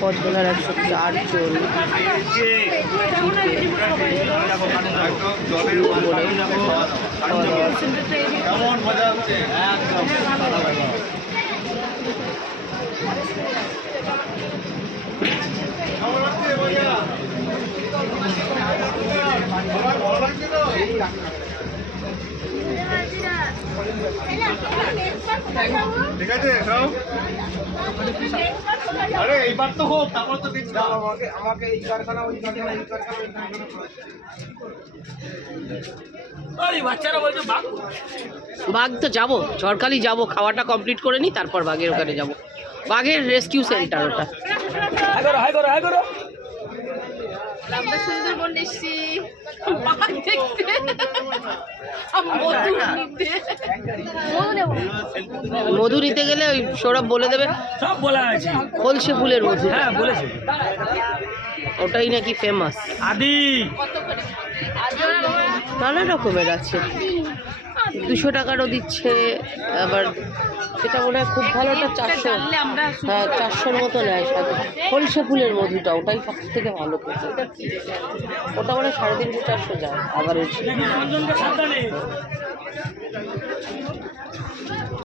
কজন আর 104 জন ঠিক আছে সব আরে এইবার তো হোক তারপর তো দিন দাও আমাকে এই কারখানা ওই কারখানা এই কারখানা ওই কারখানা আরে বাচ্চারা বলছে বাঘ তো যাবো ঝড়খালি যাবো, খাওয়াটা কমপ্লিট করে নি তারপর বাঘের ওখানে যাবো। বাঘের রেস্কিউ সেন্টার ওটা। হাই করো আমরা সুন্দরবন এসেছি বাঘ দেখতে। মধু নিতে গেলে ওই সৌরভ বলে দেবে, সব বলা আছে। কলসে ফুলের মধু, হ্যাঁ বলেছে, ওটাই নাকি ফেমাস। আদি নানা রকমের আছে, 200 টাকারও দিচ্ছে, আবার সেটা মনে হয় খুব ভালোটা 400, হ্যাঁ 400-র মতো নেয় সাথে। কলসে ফুলের মধুটা ওটাই সব থেকে ভালো খেতে, ওটা মানে 350-400 যায় আবার।